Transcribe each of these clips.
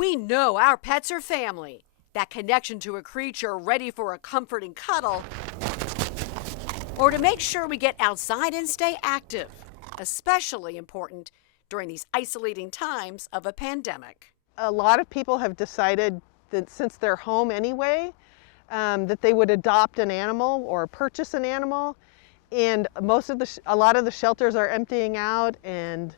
We know our pets are family. That connection to a creature ready for a comforting cuddle, or to make sure we get outside and stay active, especially important during these isolating times of a pandemic. A lot of people have decided that since they're home anyway, that they would adopt an animal or purchase an animal. And a lot of the shelters are emptying out, and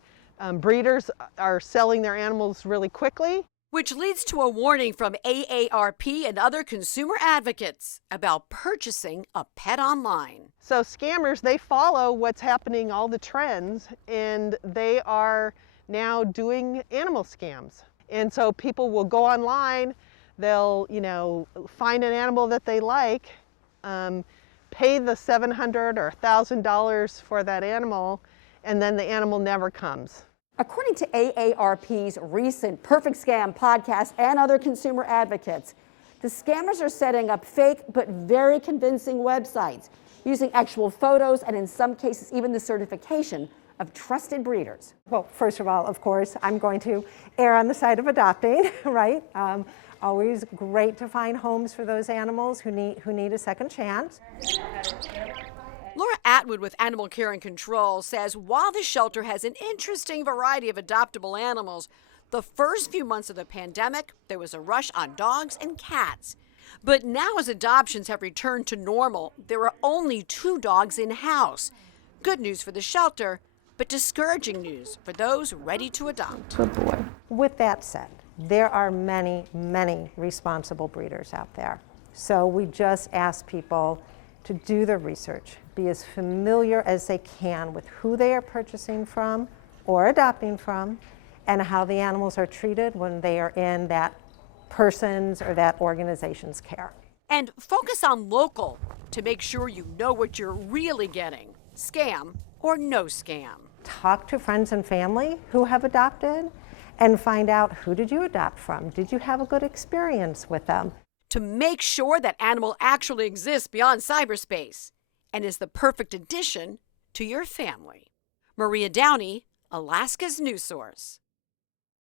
breeders are selling their animals really quickly. Which leads to a warning from AARP and other consumer advocates about purchasing a pet online. So scammers, they follow what's happening, all the trends, and they are now doing animal scams. And so people will go online, they'll, find an animal that they like, pay the $700 or $1,000 for that animal, and then the animal never comes. According to AARP's recent Perfect Scam podcast and other consumer advocates, the scammers are setting up fake but very convincing websites using actual photos and in some cases even the certification of trusted breeders. Well, first of all, of course, I'm going to err on the side of adopting, right? Always great to find homes for those animals who need a second chance. Laura Atwood with Animal Care and Control says while the shelter has an interesting variety of adoptable animals, the first few months of the pandemic, there was a rush on dogs and cats. But now as adoptions have returned to normal, there are only 2 dogs in-house. Good news for the shelter, but discouraging news for those ready to adopt. Good boy. With that said, there are many, many responsible breeders out there. So we just ask people to do their research, be as familiar as they can with who they are purchasing from or adopting from, and how the animals are treated when they are in that person's or that organization's care. And focus on local to make sure you know what you're really getting, scam or no scam. Talk to friends and family who have adopted and find out, who did you adopt from? Did you have a good experience with them? To make sure that animal actually exists beyond cyberspace and is the perfect addition to your family. Maria Downey, Alaska's news source.